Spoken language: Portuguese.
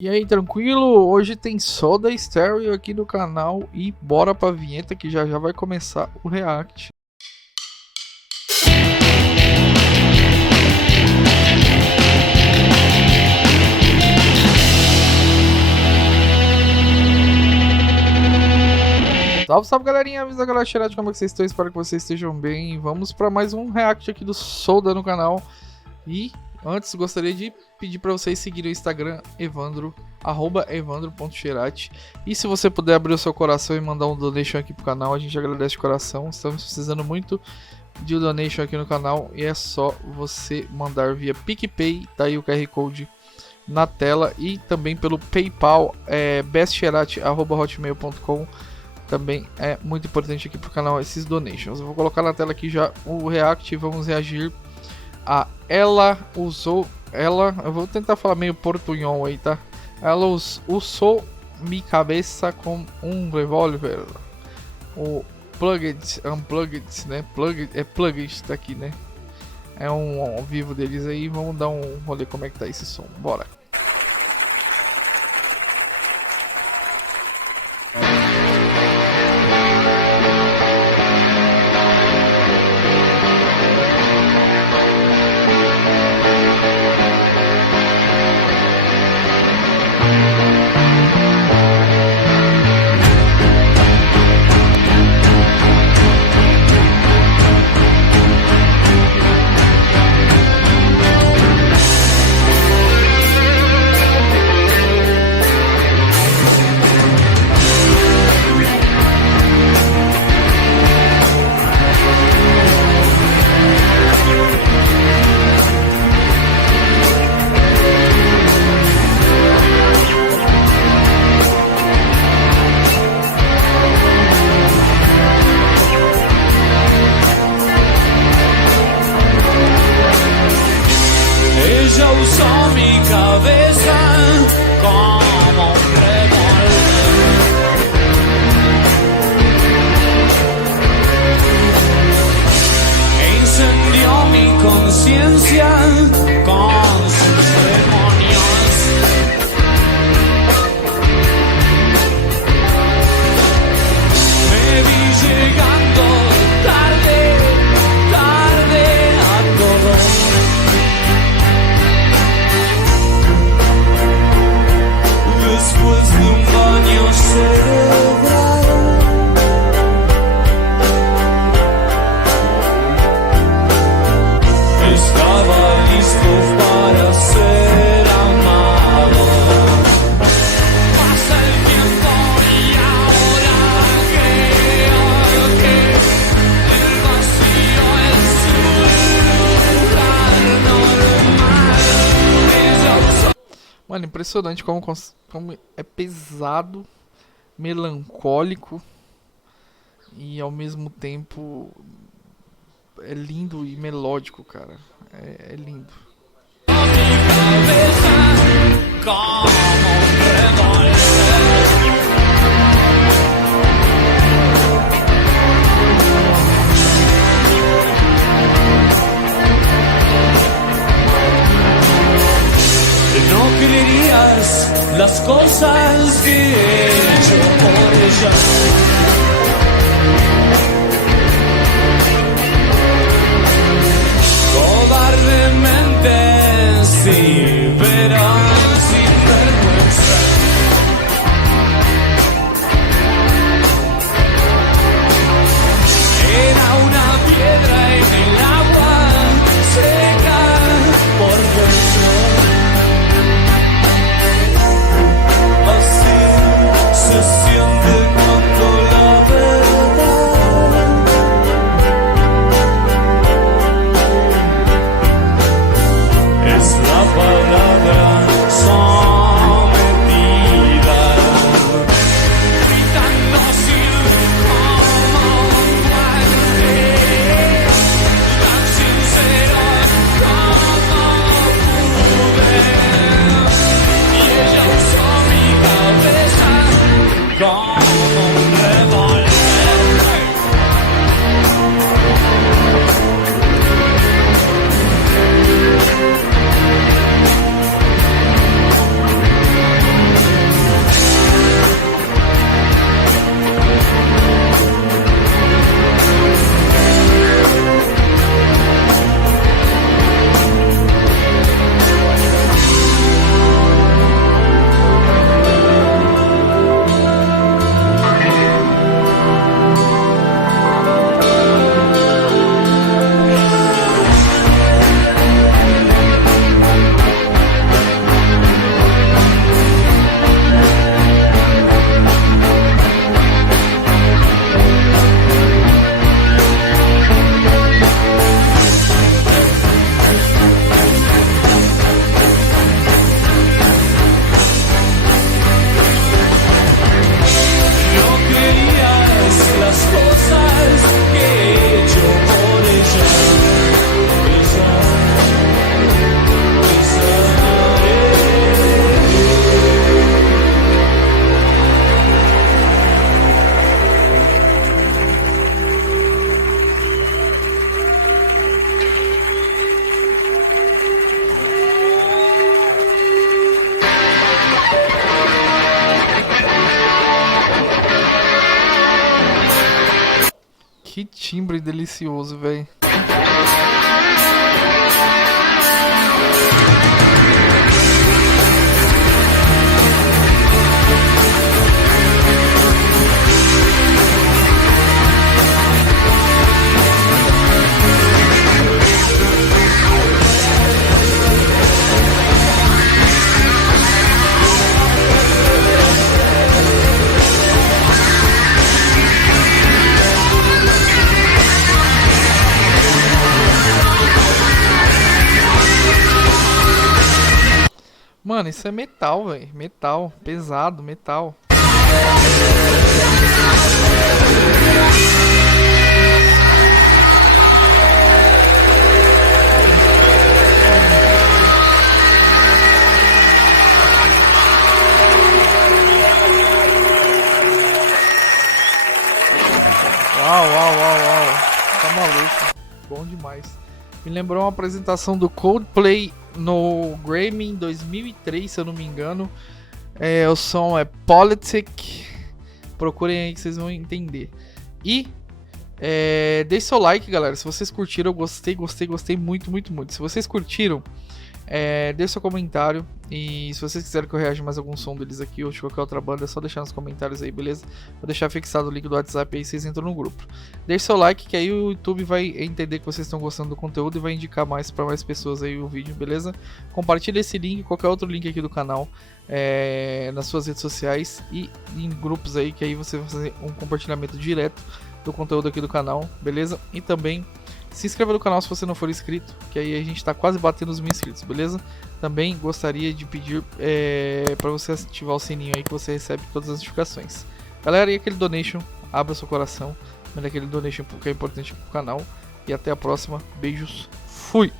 E aí, tranquilo? Hoje tem Soda Stereo aqui no canal e bora pra vinheta que já vai começar o react. Salve, salve galerinha, avisa a galera Xerath, como é que vocês estão? Espero que vocês estejam bem. Vamos para mais um react aqui do Soda no canal. E antes gostaria de pedir para vocês seguirem o Instagram Evandro, @evandro.xerath. E se você puder abrir o seu coração e mandar um donation aqui pro canal, a gente agradece de coração. Estamos precisando muito de donation aqui no canal e é só você mandar via PicPay, tá aí o QR Code na tela, e também pelo PayPal, bestxerath@hotmail.com. Também é muito importante aqui pro canal esses donations. Eu vou colocar na tela aqui já o react e vamos reagir a Ela Usou. Eu vou tentar falar meio portunhol aí, tá? Ela usou minha cabeça com um revólver. O Unplugged, né? Plugged tá aqui, né? É um ao vivo deles aí. Vamos dar um rolê como é que tá esse som. Bora! Ella usó mi cabeza como un revólver. E incendió mi conciencia con sus demonios. Me vi llegando tarde a todo. Después de un baño cerebral, estaba listo para ser amado. Pasa el tiempo y ahora creo que el vacío es un lugar normal. Ella usó. Mano, impressionante como é pesado, melancólico e ao mesmo tempo é lindo e melódico, cara. É lindo. Como un revólver. No creerías las cosas que he hecho por ella. Cobardemente, sí, pero sin vergüenza. Era una piedra en el agua, seca por dentro. Se siente cuando la verdad Que timbre delicioso, velho. Mano, isso é metal, velho. Metal, pesado, metal. Uau. Tá maluco. Bom demais. Me lembrou uma apresentação do Coldplay no Grammy em 2003, se eu não me engano. O som é Politic. Procurem aí que vocês vão entender. E deixe seu like, galera. Se vocês curtiram, eu gostei muito. Se vocês curtiram, deixe seu comentário. E se vocês quiserem que eu reaja mais algum som deles aqui ou de qualquer outra banda, é só deixar nos comentários aí, beleza? Vou deixar fixado o link do WhatsApp aí, vocês entram no grupo. Deixe seu like, que aí o YouTube vai entender que vocês estão gostando do conteúdo e vai indicar mais para mais pessoas aí o vídeo, beleza? Compartilhe esse link, qualquer outro link aqui do canal, nas suas redes sociais e em grupos aí, que aí você vai fazer um compartilhamento direto do conteúdo aqui do canal, beleza? E também se inscreva no canal se você não for inscrito, que aí a gente tá quase batendo os 1000 inscritos, beleza? Também gostaria de pedir para você ativar o sininho aí que você recebe todas as notificações. Galera, e aquele donation, abra seu coração, manda aquele donation que é importante pro canal. E até a próxima, beijos, fui!